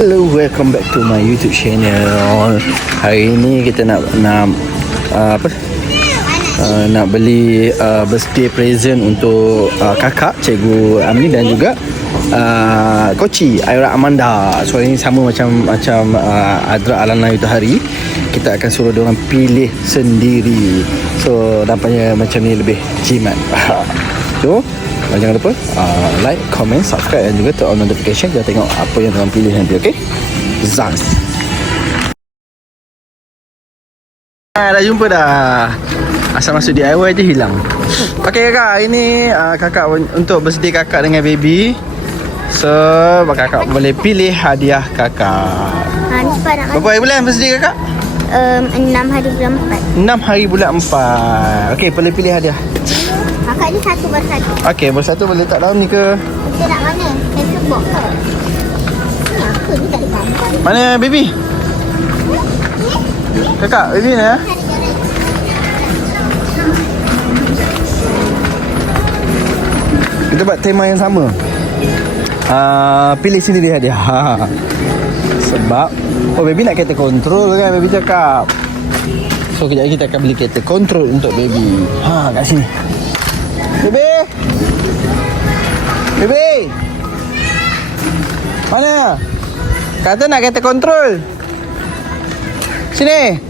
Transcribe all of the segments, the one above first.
Hello, welcome back to my YouTube channel. Hari ini kita nak nak beli birthday present untuk kakak Cikgu Amni dan juga Koci Aira Amanda. So ini sama macam Adra Alana itu hari. Kita akan suruh diorang pilih sendiri. So nampaknya macam ni lebih jimat. So jangan lupa like, comment, subscribe dan juga turn on notification. Kita tengok apa yang diorang pilih nanti, okay? Zans. Dah jumpa dah. Asal masuk DIY je hilang. Okay kakak, ini kakak untuk birthday kakak dengan baby. So kakak boleh pilih hadiah kakak. Berapa hari bulan birthday kakak? 6 hari bulan 4. 6 hari bulan 4. Okay, boleh pilih hadiah. Kakak ni satu bersatu. Okay, bersatu boleh letak dalam ni ke? Kita nak mana? Pencil box ke? Ni apa ni tak ada gambar. Mana baby? Kakak, baby ni ya? Kita buat tema yang sama. Pilih sendiri hadiah. Sebab baby nak kereta kontrol kan, baby cakap. So kejap lagi kita akan beli kereta kontrol untuk baby. Kat sini. Baby. Baby. Mana? Kata nak kereta kontrol. Sini.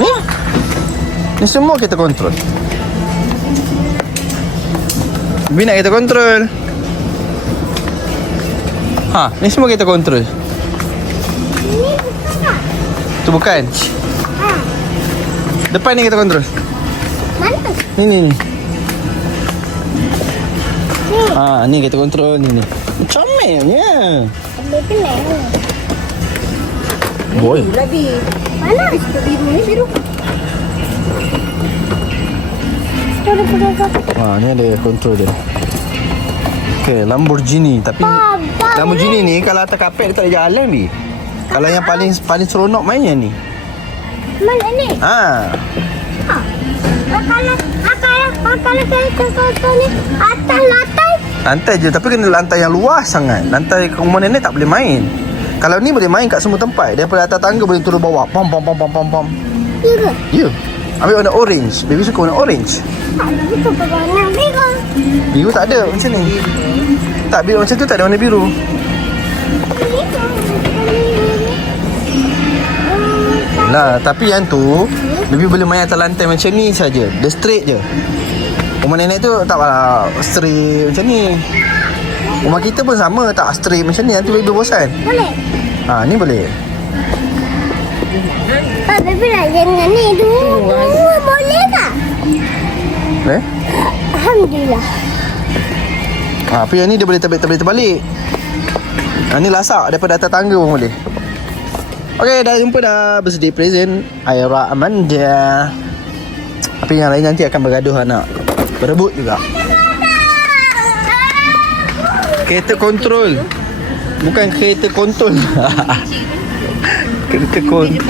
Ni? Ni semua kereta kontrol. Baby nak kereta kontrol. Ni semua kereta kontrol. Ni bukan tak? Tu bukan? Depan ni kereta kontrol. Mana tu? Ni. Ni kereta kontrol ni. Comelnya. Betul. Boy. Lagi. Mana? Biru ni biru. Ni ada kontrol dia. Okay, Lamborghini. Tapi Lamborghini ni kalau atas kapet dia tak ada jalan ni. Kalau yang paling seronok mainnya ni. Mana ni? Kalau kereta ni atas lantai. Lantai je, tapi kena lantai yang luas sangat. Lantai rumah nenek tak boleh main. Kalau ni boleh main kat semua tempat. Daripada atas tangga boleh turun bawah. Pom. Ya ke? Ya. Ambil warna orange. Baby suka warna orange. Tak ada betul warna biru. Biru tak ada macam ni. Tak, biru macam tu tak ada warna biru. Lah, tapi yang tu lebih boleh main atas lantai macam ni saja. Dia straight je. Rumah nenek tu tak straight macam ni. Rumah kita pun sama, tak straight macam ni. Nanti baby bosan. Boleh? Ni boleh. Pak, baby nak jangan ni dulu. Boleh tak? Boleh? Alhamdulillah. Tapi yang ni dia boleh terbalik. Ni lasak daripada atas tangga pun boleh. Okay, dah jumpa dah birthday present Aira Amanda. Tapi yang lain nanti akan bergaduh nak berebut juga. Kereta kontrol. Bukan kereta kontrol. Kereta kontrol.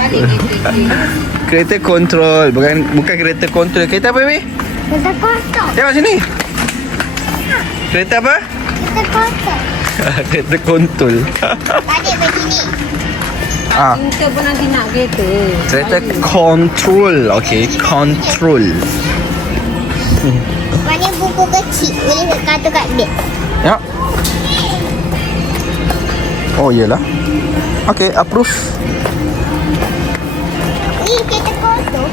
Kereta kontrol. Bukan kereta kontrol. Kereta apa, baby? Kereta kotor. Tengok sini. Kereta apa? Kereta kotor. Kereta kontrol. Tadi begini. Kita pun nanti nak kereta. Kereta kontrol. Okay, kontrol. Mana buku kecil. Boleh kata kat beg. Ya. Oh, iyalah. Okay, approve. Ni kereta kotor.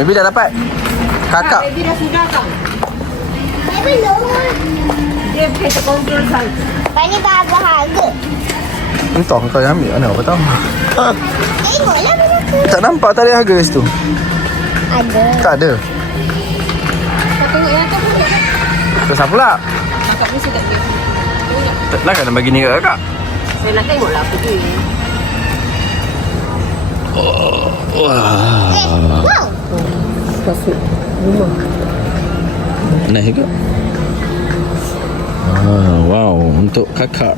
Baby dah dapat. Kakak. Baby dah sudah tau. Belum. Dia kereta kontrol saja. Pani berharga. Entah kau yang ambil mana apa tahu. Tengoklah mana tu. Tak nampak tali harga kat situ. Ada. Tak ada. Kau tengok yang atas pun. Terus apa pula? Kakak mesti tak tengok. Tak nak kena bagi ni kat kakak. Saya nak tengok lah apa dia. Wah. Wow. Kasut rumah. Nice juga. Wow, untuk kakak.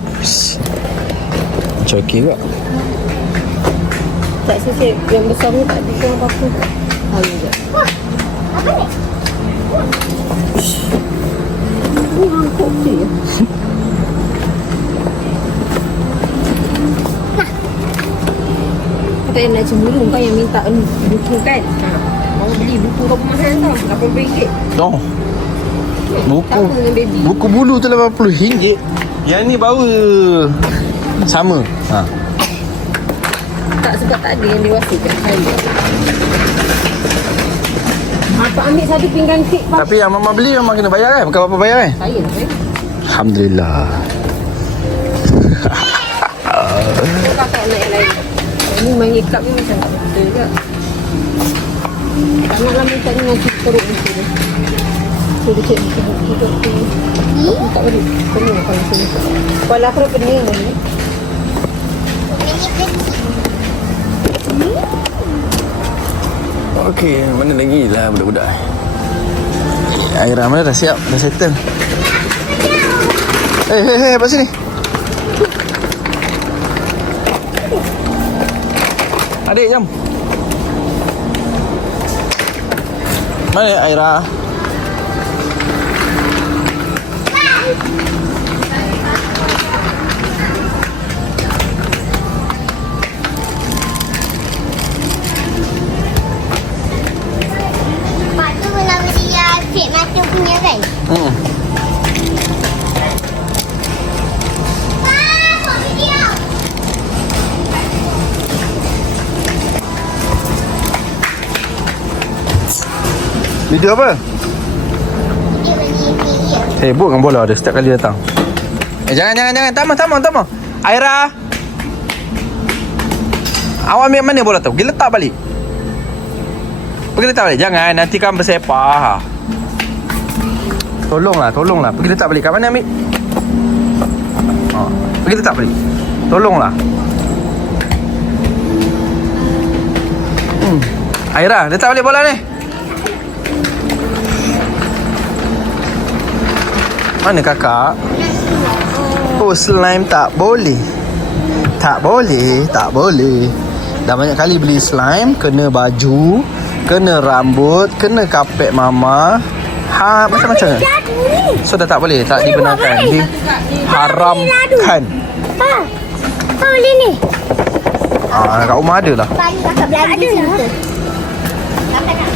Macam okey juga. Tak sisip yang besar ni tak ada apa-apa. Hari je. Apa ni? Ni hangkuk tu ya. Kata yang nak cemburu kan yang minta buku kan. Orang beli buku berapa mahal tau? RM80. Oh. Buku Tak apa dengan baby. buku bulu tu RM80. Yang ni baru sama. Ha. Tak sebab tak ada yang dewasa kat saya. Apa ambil satu pinggan kek pas. Tapi yang mama beli memang kena bayar kan? Bukan apa bayar kan? Saya lah Alhamdulillah. kakak nak yang lain. Ni main ikat ni macam tak betul juga. Tak naklah minta ni nanti teruk nanti dia. So dia cek buku tu. Aku tak beri. Pening kalau sini. Kepala aku dah pening ni. Okey, mana lagi lah budak-budak. Aira mana dah siap, dah settle. Hei, apa sini? Adik, jom. Mana Aira? Pak tu nama dia Cik Mata punya kan? Pak video. Video apa? Dia beli video. Sibuk dengan bola dia setiap kali datang. Jangan. Tak mau. Aira. Awak ambil mana bola tu? Pergi letak balik. Jangan, nanti kan bersepah. Tolonglah. Pergi letak balik. Kat mana ambil? Pergi letak balik. Tolonglah. Aira, letak balik bola ni. Mana kakak? Oh, slime tak boleh. Tak boleh. Dah banyak kali beli slime, kena baju, kena rambut, kena kapek mama. Macam-macam. So dah tak boleh, tak dibenarkan. Diharamkan. Pa boleh ni. Kat rumah ada lah. Kakak belanja siapa? Kakak nak.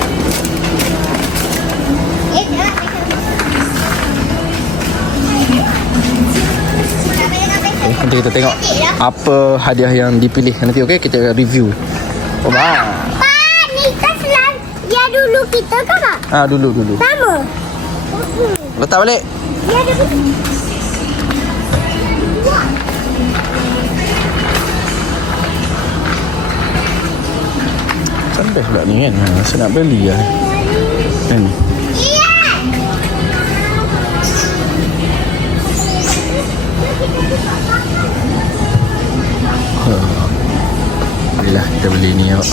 Tak. Nanti kita tengok apa hadiah yang dipilih nanti, okey? Kita review. Pa, ni kan slime yang dulu kita kan tak? Dulu. Sama. Letak balik. Dia ada betul. Sampai pula ni kan. Saya nak beli lah. Kan? Baiklah, kita beli ni awak.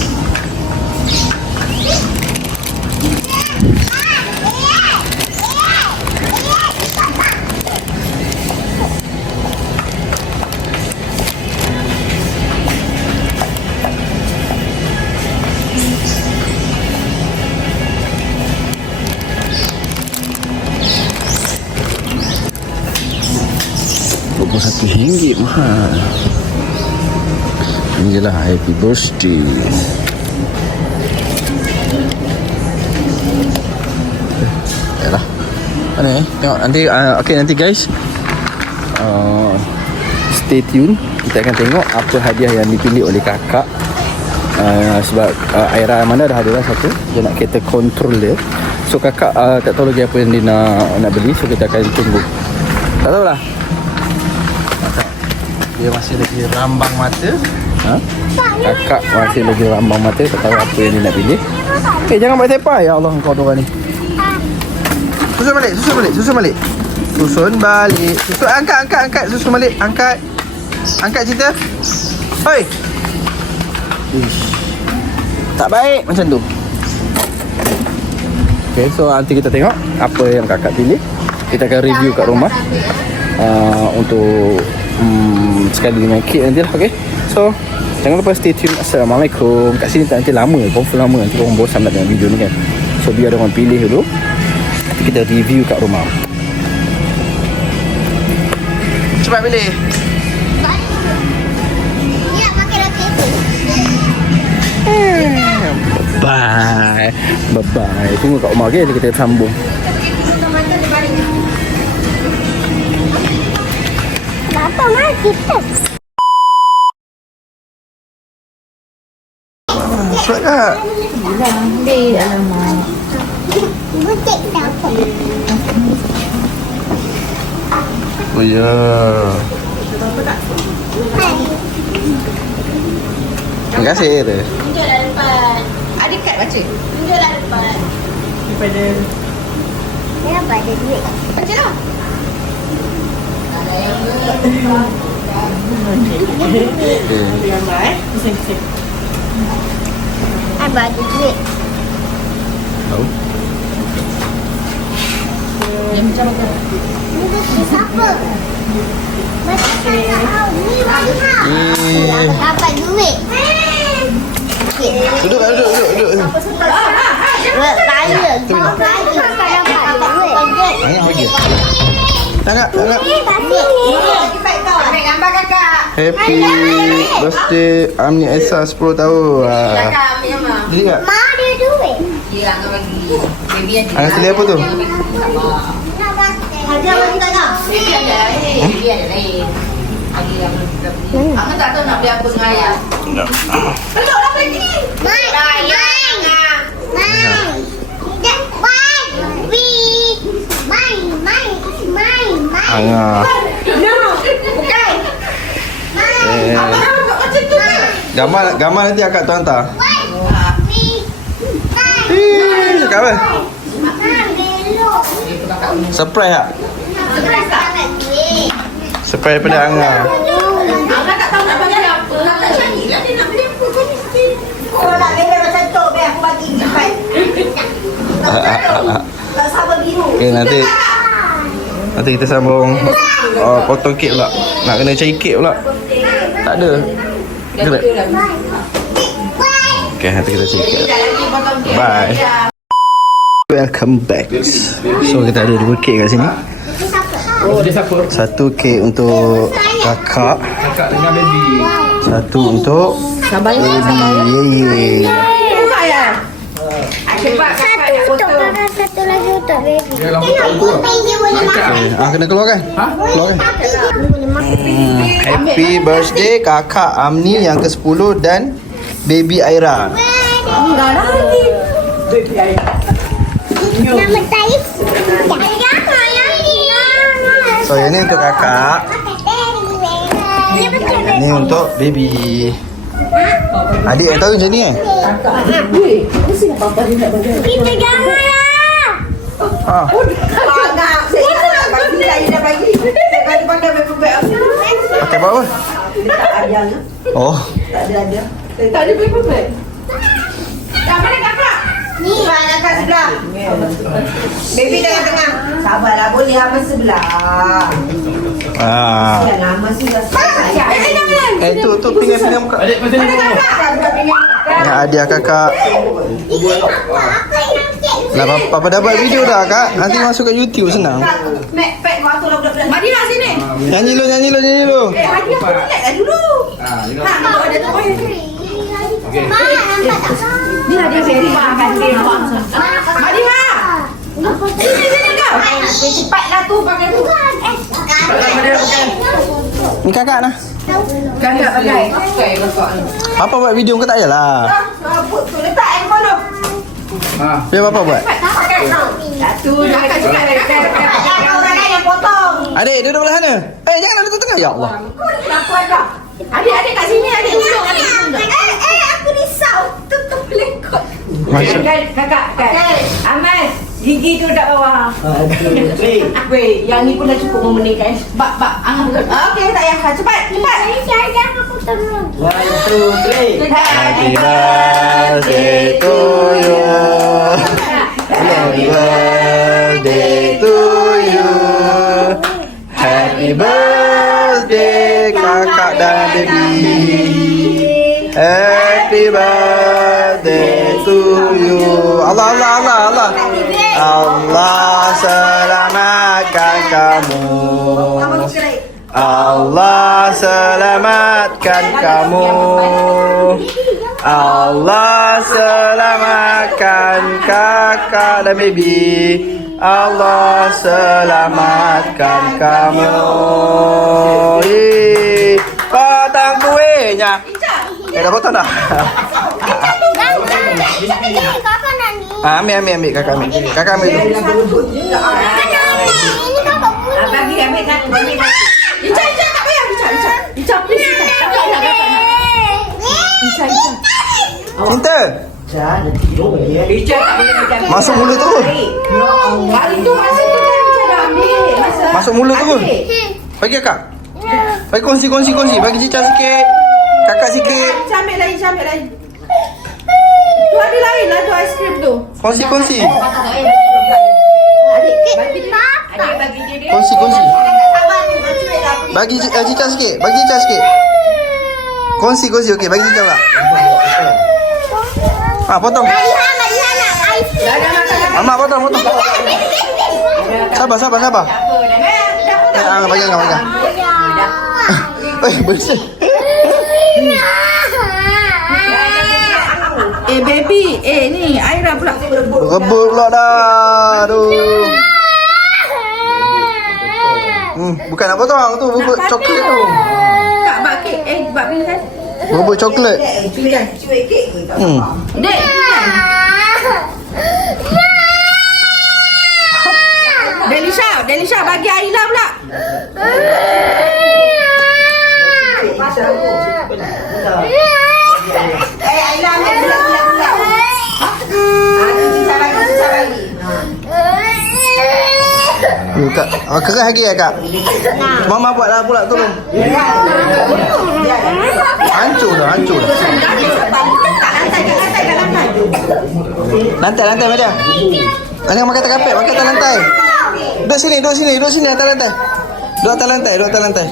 RM21 mahal. Ini je lah happy birthday. Yalah. Mana tengok nanti. Okay, nanti guys, stay tune. Kita akan tengok apa hadiah yang dipilih oleh kakak. Sebab Aira Amanda dah ada lah satu. Dia nak kereta controller. So kakak tak tahu lagi apa yang dia nak beli. So kita akan tunggu. Tak tahu lah. Dia masih lagi rambang mata. Kakak masih lagi rambang mata. Tak tahu apa yang dia nak pilih. Jangan buat tepa. Ya Allah, kau tu orang ni. Susun balik. Angkat. Susun balik. Angkat cerita. Hoi. Tak baik macam tu. Okay, so nanti kita tengok apa yang kakak pilih. Kita akan review kat rumah. Untuk sekali dengan kek nanti lah. Okay, so jangan lupa stay tune. Assalamualaikum. Kat sini tak nanti lama, confirm lama. Nanti korang bosan nak tengok video ni kan. So biar orang pilih dulu. Nanti kita review kat rumah. Cepat pilih. Ya, pakai roti itu. Bye. Bye-bye. Tunggu kat rumah, okay? Kita sambung. Kenapa mari kita? Cepat kak. Ambil, alamak. Butik tak apa. Oh ya. Terima kasih. Tunjuklah depan. Ada kad baca. Tunjuklah depan. Daripada Kenapa ada duit? baca lah. Apa ada duit? Tahu? Yang macam apa? Ini siapa? Macam mana tahu? Ni Waliha. Apa duit? Duduk. Saya. Kau dapat duit. Ayah bagi. Tak. Ambil gambar kakak. Happy birthday Amni Esa 10 tahun. Kakak ambil gambar. Jadi tak? Mak ada duit. Dia akan bagi. Baby yang Anak sekali apa tu? Nak pakai. Hadiah bagi tak nak? Baby ada lain. Baby ada lain. Bagi yang Aku tak tahu nak beli apa dengan ayah. Peluk lah pergi. Mai. Angah. Bukan. Macam tu ke? Gambar nanti akak tu hantar. Cakap apa? Surprise tak? Surprise daripada Angah. Kakak tak tahu nak bagi apa. Kakak carilah dia nak beli apa kau ni sikit. Kalau nak beli macam tu, biar aku bagi gift. Tak sabar biru. Okay, nanti kita sambung potong kek pula. Nak kena cari kek pula. Tak ada. Gerak. Okay, nanti kita cari kek. Bye. Welcome back. So kita ada 2 kek kat sini. Satu kek untuk kakak. Kakak dengan baby. Satu untuk baby. Yeay. Buka ya? Cepat kakak nak foto. Satu lagi untuk baby. Dia lampu tak tu. Baby boleh makan. Kena keluarkan. Keluarkan. Happy birthday kakak Amni yang ke-10 dan baby Aira. Enggak lagi. Nama saya. So yang ni untuk kakak. Ni untuk baby. Adik yang tahu macam ni eh? Kita janganlah. Ha. Agak. Saya bagi saya dah bagi. Saya kata pakai paper bag. Pakai buat apa? Tak ada. Oh. Tak ada. Tak ada paper bag. Dah mana kakak? Ni mana kat sebelah. Baby tengah-tengah. Sabarlah, boleh apa sebelah. Ah. Dah lama sudah. Jangan. Tu pinggan muka. Adik macam ni. Yang hadiah kakak. Lah papa dah buat video dah kak. Nanti masuk kat YouTube senang. Mek pek waktu lah budak-budak. Mari lah sini. Nyanyi lu. Hadiah pun relax lah dulu. Ha, nak ada tu. Ma, nampak tak? Ni hadiah baby makan dia. Mari ha. Sini kau. Cepatlah tu pakai tu. Ni kakak nah. Kakak pakai. Pakai kakak ni. Papa buat video kau tak payahlah. Rambut tu letak handphone tu. Biar papa buat. Pakai kau. Satu kakak cakap ada orang lain yang potong. Adik duduk belah sana. Jangan duduk tengah. Ya Allah. Kenapa ada? Adik kat sini, adik ujung, adik ujung. Aku risau. Tutup lengkot. Kakak. Amal, gigi tu dekat bawah. Weh, yang ni pun dah cukup memeningkan. Bak, angan. Okey, tak payah. Cepat. Saya aku turun. 1, 2, 3. Happy birthday to you. Happy birthday to you. Happy birthday kakak dan baby. Happy birthday to you. Allah. Allah selamatkan kamu. Allah selamatkan kamu. Allah selamatkan kakak dan baby. Allah selamatkan kamu. Potong kuenya. Dah potong dah. Kakak nani. Ambil kakak ambil. Kakak ambil. Ini kakak punya. Bagi ambil kan. Ica tak payah Ica please Ica. Ica. Cinta. Ica tak boleh macam ni. Masuk mulut tu. Kali tu masa tu kan Ica dah ambil. Masuk mulut tu. Bagi kakak. Bagi kongsi. Bagi Cica sikit. Kakak sikit. Ica ambil lagi. Tu ada lain lah tu aiskrim tu. Kongsi. Adik bagi dia. Adik bagi dia. Kongsi. Bagi Cica sikit. Kongsi. Okey, bagi Cica pula. Potong. Mariha nak aiskrim. Mama potong. Sabar. Bagi. Bersih. Baby. Ni Aira pula. Rebut pula dah. Aduh. Bukan nak potong tu, bubuk coklat tu. Kak bak kek. Bak pinggan. Bubuk coklat. Pinggan. Dek, pinggan. Delisha bagi Aila pula. Aila ambil pula. Kak, keras lagi ya kak? Mama buatlah pula tolong. Hancur dah. Lantai Maria. Mana makan atas kapet, makan atas lantai. Duduk sini atas lantai. Duduk atas lantai.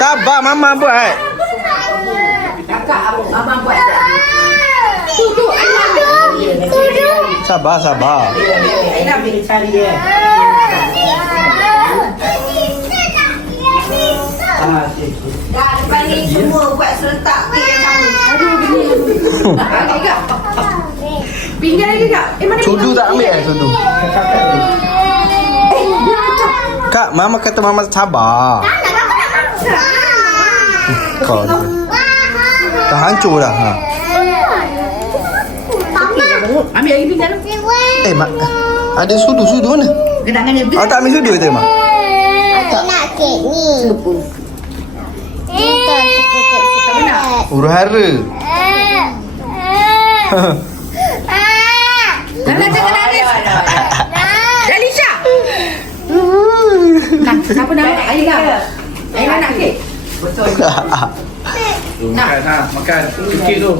Sabar mama buat. Kakak abang buat. Sabar. Aila ambil cari ya. Dah depan ni semua buat serentak kek yang sama. Aduh kak. Pinggan lagi kak. Mana Sudu tak ambil sudu? Kak, mama kata mama sabar. Kau ni. Dah hancur dah. ambil lagi pinggan tu. Mak, ada sudu mana? Gedangan dia. Awak tak ambil sudu tu mak? Adik nak kek ni. Huru-hara. Jangan nangis. Delisha. Siapa nama? Aila. Aila nak kek? Betul. Makan. Sikit tu.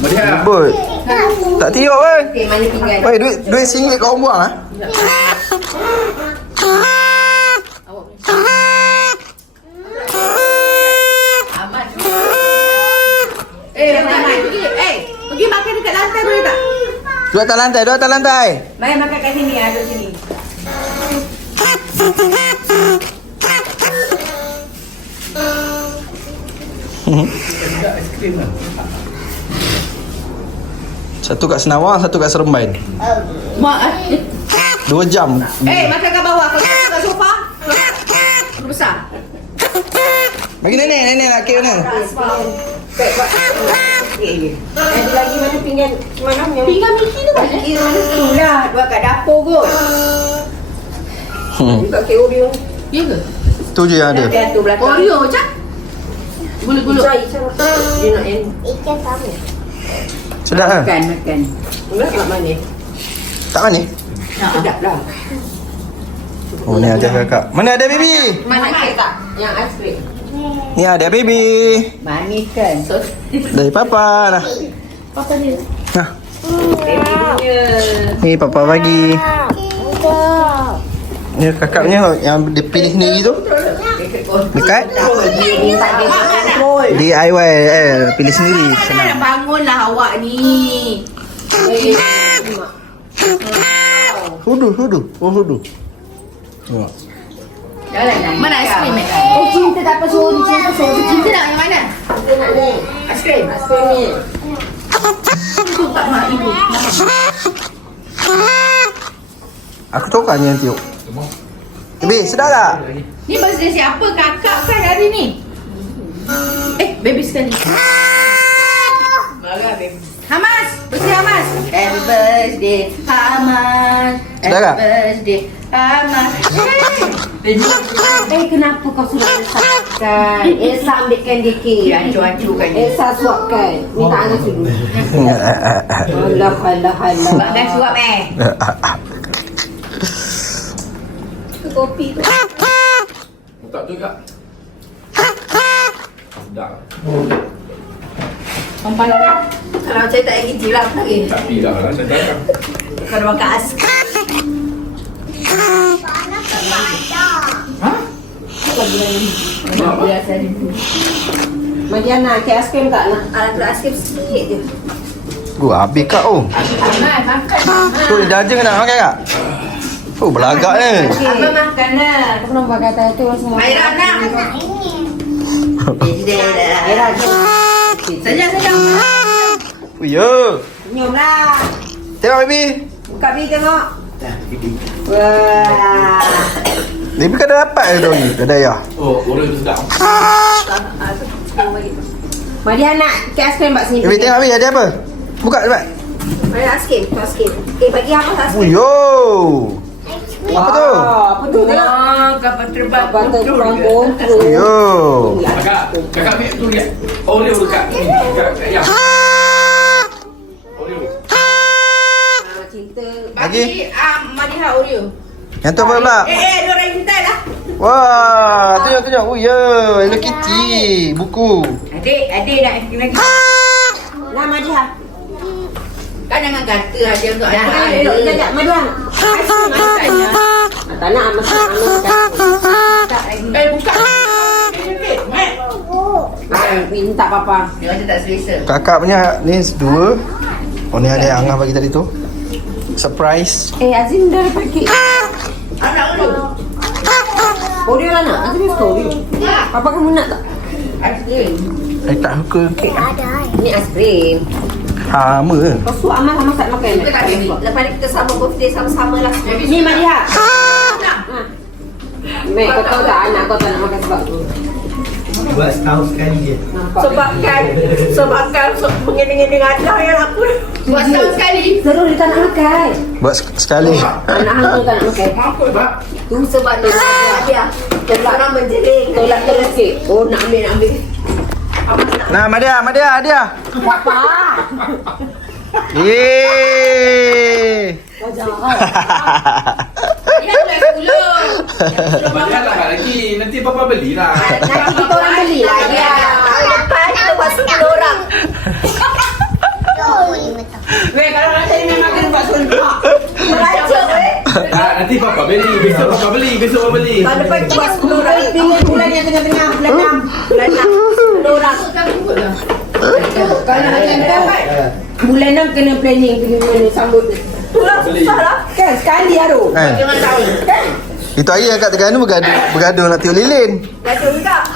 Maria. Ribut. Tak tiup kan? Okey, mana pinggan? Weh, duit RM1 kau orang buang Amat. Pergi makan dekat lantai boleh tak? Duduk atas lantai. Mari makan kat sini, duduk sini. Aiskrim lah. Satu kat Senawang, satu kat Seremban. Mak, 2 jam. makan kat bawah. Kalau kat sofa, besar. Bagi nenek nak kek mana? Ada lagi mana pinggan? Mana punya? Pinggan Miki tu kan? Miki mana tu lah. Dua kat dapur kot. Kat kek Oreo. Ya ke? Tu je yang ada. Tu belakang. Oreo macam? Gula-gula. Dia nak yang Ikan sama. Sedap kan? makan. Enggak nak manis. Tak manis? Sedap lah. Oh ni ada kakak. Mana ada baby? Mana kek tak? Yang aiskrim. Ni ada baby. Manis kan? So, Dari papa nah. apa dia? Nah, Baby punya. ni papa bagi. Enggak. Ni kakak punya yang dia pilih sendiri tu. Dekat DIY pilih sendiri. Nak bangun lah awak ni. sudu. Oh, sudu. Tengok. Mana aiskrim ni? Oh, cinta tak apa suruh cinta suruh. Cinta nak yang mana? Cinta nak ni. Aiskrim. Aiskrim ni. Itu tak mak ibu. Aku cokannya nanti. Baby, sedap tak? Ni birthday siapa? Kakak kan hari ni? Baby sekali. Marah baby. Hamas, birthday Hamas. Happy birthday Hamas. Sedap tak? Happy birthday Hamas. Kenapa kau sudah lesapkan? Elsa ambilkan dia kek. Hancur-hancurkan dia. Elsa suapkan. Minta Anas dulu. Alah. Sebab dah suap Kopi tu. Tak tu kak. Sedap. Sampai lah. Kalau saya tak lagi jilat lagi. Tapi dah lah saya dah. Kalau makan aiskrim. Ha? Biasa ni. Mariana, kek aiskrim tak nak? Alat aiskrim sikit je. Habis kak oh. Makan. Tu dah je nak makan kak? Oh, belagak ni. Abang makan lah. Aku belum pakai tahu tu semua. Aira nak. Aira. Saja. Oh, ya. Senyum lah. Tengok baby. Buka biji tengok. Wah. Baby kan dah dapat ke tu ni? Dah ya. Oh, orang tu sedap. Mariana, kek aiskrim kat sini. Baby tengok baby ada apa? Buka cepat. Mana aiskrim? Tu aiskrim. Bagi apa Oh, aiskrim? yo. Apa tu? Apa tu? Tengok. Kapal terbang Kapal terbang kontrol. Yo. Kakak ambil tu lihat. Oreo dekat. Dekat ya. Oreo. Cinta. Lagi? Madiha Oreo. Yang tu apa pula? Diorang minta lah. Wah, tunjuk. Oh, ya. Hello Kitty. Buku. Adik nak kena. Nah, Madiha. Kan jangan kata aja untuk Dah, anak. elok. Sekejap, Madiha. Aiskrim. Tak nak masak. Buka. Minta papa. Dia macam tak selesa. Kakak punya ni dua. Oh, ni ada Angah bagi tadi tu. Surprise. Azim dah dapat kek. Anak Oreo. Oreo lah nak? Azim suka Oreo. Papa kamu nak tak? Aiskrim. Saya tak suka kek. Ni aiskrim. Sama ke? Kau suruh Amal sama tak makan? Kita tak ada. Lepas ni kita sama birthday sama-sama lah. Ni Madiha. Mek, kau tahu tak anak kau tak nak makan sebab tu? Buat setahun sekali je. Sebabkan mengenang-enang anak yang aku. Buat setahun sekali. Terus dia tak nak makan. Buat sekali. Anak hang tu tak nak makan. Apa bak? Tu sebab tu dia. Orang menjeling. Tolak terus kek. Oh nak ambil. Nah, Madia. Apa? Yeay. Kau jahat. Dia dah 10. Banyak lah lagi. Nanti papa belilah. Nanti kita orang beli lah dia. Tahun depan kita buat 10 orang. Weh, kalau nak saya memang kena buat suntuk. Merajuk weh. Nanti papa beli. Besok papa beli. Tahun depan kita buat 10 orang. Pilih bulan yang tengah-tengah. Bulan 6. Bulan 6. 10 orang. Kalau nak dapat. Bulan 6 kena planning. Kena sambut. Itulah susah lah. Kan sekali Aru. Kan? Jangan tahu. Kan? Itu hari yang kat Terengganu bergaduh nak tiup lilin. Gaduh juga.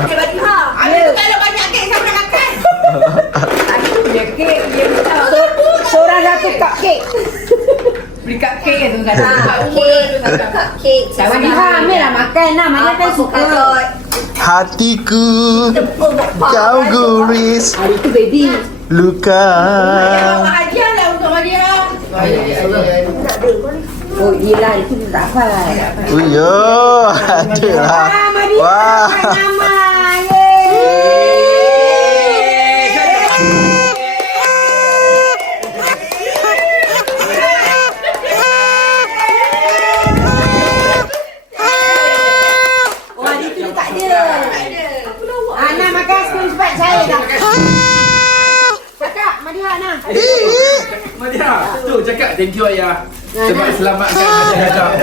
Okey bagi ha. Ada kalau banyak kek siapa nak makan? Aduh dia kek. Dia minta. Seorang satu cupcake. Beli cupcake tu kan. Cupcake. Madiha ambil lah makan lah. Madiha kan suka. Hatiku kau guris Hari tu baby. luka. Bawa hadiah lah untuk Maria. Oh yelah itu dia tak hafal. Oh yo, ada lah. Madiha Wah. makan nama. Yeay. Oh hari tu dia tak ada. Ana makan spoon cepat saya dah. Cakap Madiha Ana. Madia, tu cakap thank you ayah. Sebab selamatkan ayah.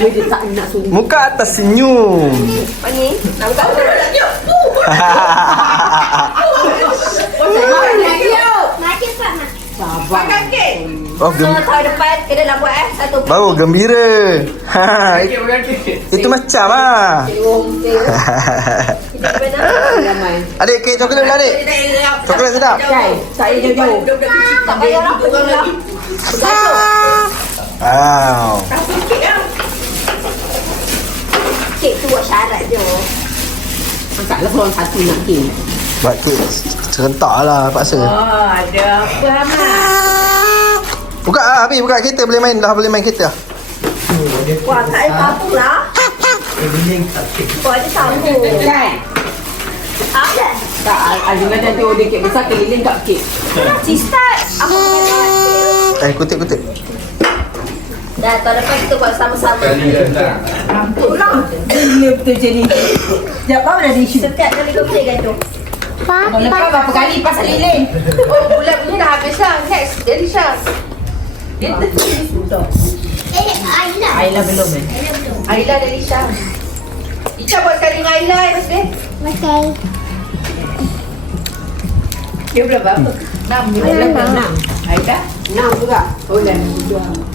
Dia tak nak suruh. Muka atas senyum. Pani, nak buka apa? Makan kek. Sabar. Makan kek. Oh, So tahun depan kena nak buat satu baru gembira. Ha, itu macam ah. Adik, kek coklat dulu adik. Coklat sedap. Saya jauh-jauh. Tak payah lah. Wow. Kek tu buat syarat je. Angkatlah orang satu nak kek. Buat kek serentak lah paksa. Oh, ada apa Ahmad? Buka lah Habis, buka kereta boleh main dah, boleh main kereta. Wah, tak ada apa lah. Buat dia sambung. Kan? Ada. Tak, Azim kata nanti order kek besar keliling tak kek. Sistar. Aku kata Kutip. dah tahun depan kita buat sama-sama. Rampuk lah. Dia betul macam ni. Sekejap kau dah ada isu. Setiap kali kau play kan tu. Tahun lepas berapa kali pasal lilin? Oh, bulan punya dah habis Syah. Next, jadi Syah. Dia tertulis tu. Ayla belum eh? Aila dari Syah. Ica buat sekali dengan Aila Mas Beh. Dia berapa? 6 Ayla? 6 juga. Oh, dah 7.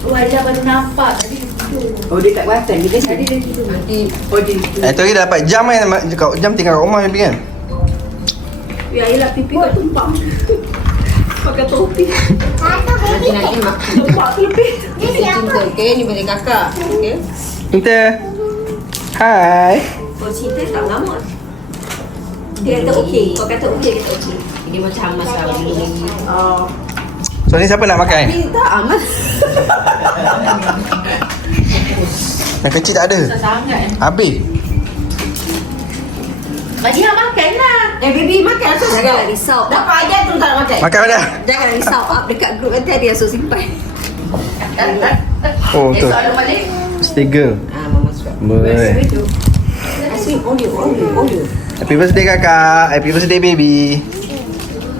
Oh, Aila baru nampak tadi. Oh, dia tak perasan. Dia tadi dia tidur. Nanti, oh dia Tu hari dah dapat jam kan. Jam tinggal kat rumah Baby kan. Ya, Aila pipi kau tumpah. Pakai topi. nanti mak. Tumpah lebih. Cinta, okay? Ni balik kakak. Okay? Cinta. Hai. Oh, cinta tak lama. Dia kata okey. Kau kata okey, dia kata okey. Dia macam Hamas lah dulu lagi. Oh. So ni siapa nak makan? Ni tak Hamas. Yang kecil tak ada. Sangat. Habis. Bagi dia makan lah. Baby makan asal. Janganlah risau. Dapat aja tu tak nak makan. Makan dah. Jangan risau. Up dekat grup nanti ada yang suruh simpan. Oh tu. Soalan balik. Sticker. Mama suka. Boleh. Asyik olio. Happy birthday kakak. Happy birthday baby.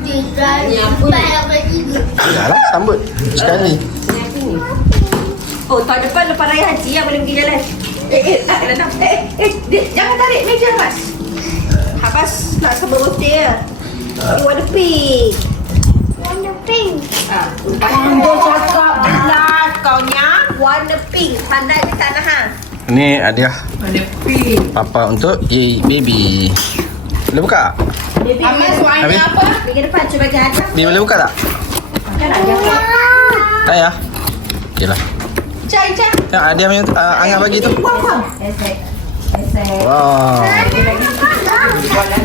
Ni apa ni? Dah lah sambut. Sekali. Oh, tahun depan lepas raya haji yang boleh pergi jalan. Jangan tarik meja, Mas. Habas nak sama birthday ya. You want the pink. Pandai cakap jelas kau nya. Warna pink. Pandai di sana ha. Ni hadiah Ada pink. papa untuk baby. Boleh buka? Baby, Amas warna Habis? apa? minggu depan cuba bagi ajar. Dia boleh buka tak? Kan ajar. Tak ya? Okey lah. Cai. Yang hadiah punya Angah bagi tu. Esek. Wow.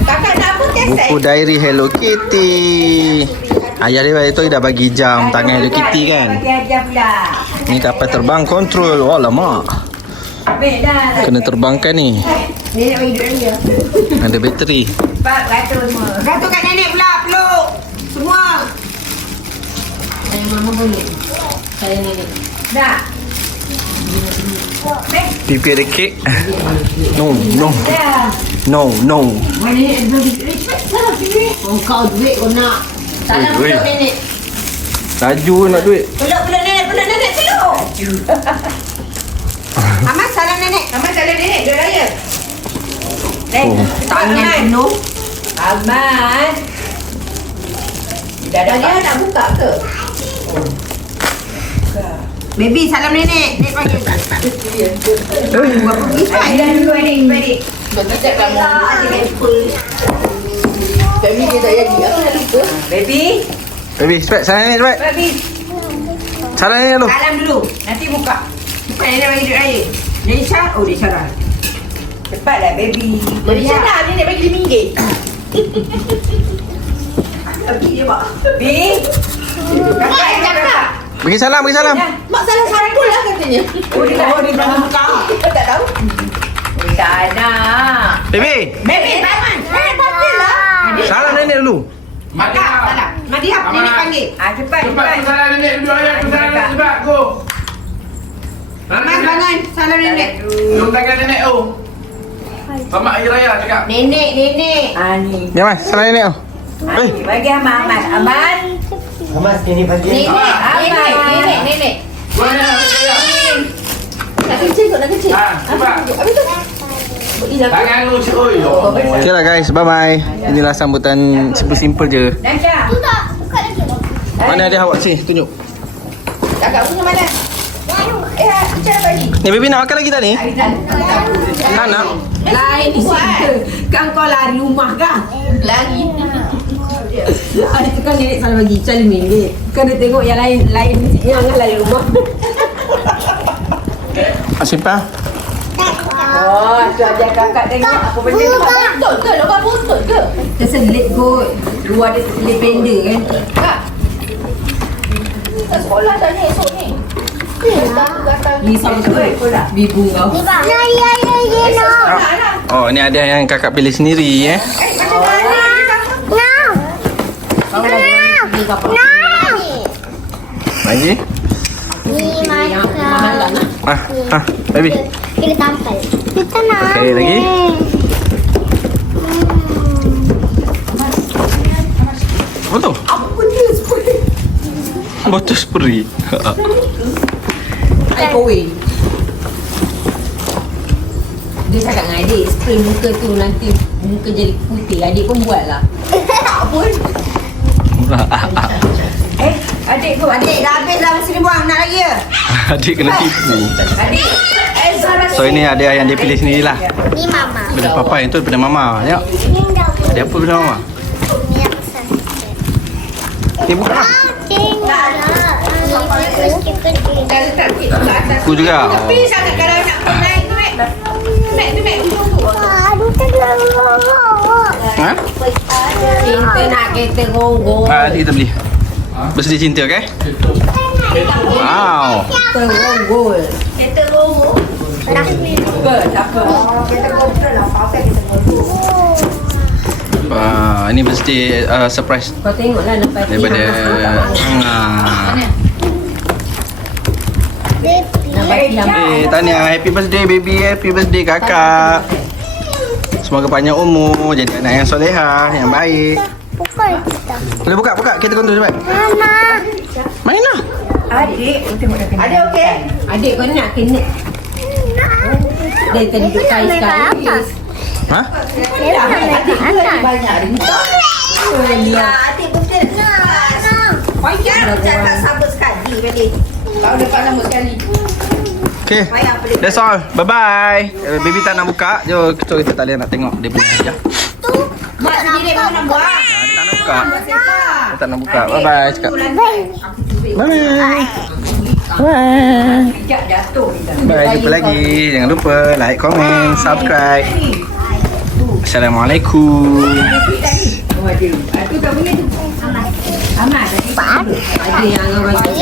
Kakak nak apa kesek? Buku diary Hello Kitty. Ayah dia tu dah bagi jam tangan Hello Kitty kan. Bagi ajar pula. Ni kapal terbang kontrol. Oh lama. Habis dah. Kena terbangkan ni. Nenek bagi duit dia. Ada bateri. Pak, beratur semua. Beratur kat nenek pula peluk. Semua. Saya mama boleh. Saya nenek. Dah. Pipi ada kek. No. Dah. No. Mana nenek beli duit. Salah sini. Oh kau duit kau nak. Salam Oi. peluk nenek. Laju nak duit. Peluk nenek, peluk. Amas salam nenek. Aman salam nenek, dia raya. Oh. Tangan penuh. Aman. Dah dia nak buka ke? Baby salam nenek. Nenek panggil. Buat pergi. Dah dulu adik. Betul kamu. Adik handphone. Kami dia tak jadi. Aku dah lupa. Baby. Baby, cepat. Salam nenek cepat. Baby. Salam nenek dulu. Salam dulu. Nanti buka. Bukan nenek bagi duit raya. Nenek Syah. Oh dia Syarah. Cepatlah baby. Macam mana nenek bagi RM5? Bagi dia, Pak. Baby. Kakak yang cakap. Bagi salam. Mak salah satu lah katanya. Oh, dia dah buka. tak tahu. Tak nak. Baby, Baby, Aiman. Nenek panggil lah. salam nenek dulu. Kakak, salam. Madiab, nenek panggil. Cepat. Cepat salam nenek dulu ayah. Salam cepat go. Amas bangun. Salam nenek. Belum tangan nenek tu. Selamat Hari Raya cakap. Nenek. Ni. Ya mas, salam nenek. Bagi Aman. Hamas ni bagi. Nenek. Mana Hari Raya? Nak kecil. Cepat. Habis tu. Tangan lu cik oi. Okay lah guys, bye-bye. Inilah sambutan simple-simple je. Dah. Mana hadiah awak? Sini, tunjuk. Kakak punya mana? Macam bagi. Ni baby nak makan lagi tak ni? Nak. Lain ni cerita. Kan kau lari rumah kan? Lagi. Ada tu kan nenek salah bagi RM1 Kan dia tengok yang lain yang lari rumah. Simpan. Oh, tu ajar kakak tengok apa benda tu. Betul ke? Lubang buntut ke? Terselit kot. Luar dia terselit pendek kan. Kak. Tak sekolah dah ni esok ni. Gatal. Ni sama tu bibu kau. Oh, ni ada yang kakak pilih sendiri Macam mana? Lagi? Baby. Kita tampal. Kita nak. Okey, lagi? Apa tu? Botol spray. Air kowe. Dia cakap dengan adik, spray muka tu nanti muka jadi putih. Adik pun buat lah. Tak pun. Adik tu. Adik dah habis dah mesti dibuang. Nak lagi ya? Adik kena tipu. Adik. Zara. So ini ada yang dia pilih sendirilah. Ni mama. Daripada papa yang tu daripada mama. Tengok. Ni dah pun. Ada apa daripada mama? Ni yang besar. Ni buka lah. Tinggal. Dah letak sikit kat atas. Aku juga. Tepi sangat kalau nak naik tu, Mek. Mek tu, Mek. Tunggu. Aduh, terlalu. Ha? Cinta nak kereta gonggong. Nanti kita beli. Bersedia cinta, okey? Wow. Kereta gonggong. Kereta romo. Tak apa. Kereta GoPro lah. Pakai kereta GoPro. Ini birthday surprise Kau tengoklah lepas ni. daripada tahniah, happy birthday baby, happy birthday kakak. Semoga panjang umur, jadi anak yang solehah, yang baik. Bukan kita. Boleh buka kita kontrol cepat. Mama. Main lah. Adik. Adik okey? Adik kau nak kena. Dia tadi duduk kais-kais. Ha? Banyak hari ni. Adik betul. Payah macam tak sabar sekali balik. Tahun depan lama sekali. Okay, that's all. Bye-bye. Baby tak nak buka. Jom kita tak boleh nak tengok dia punya hadiah. Mak sendiri pun nak buat. Dia tak nak buka. Dia tak nak buka. Bye-bye cakap. Bye-bye. Sekejap jatuh. Bye, jumpa lagi. Jangan lupa like, komen, subscribe. Assalamualaikum. Waduh. Itu tak boleh tu. Amat. Ada yang orang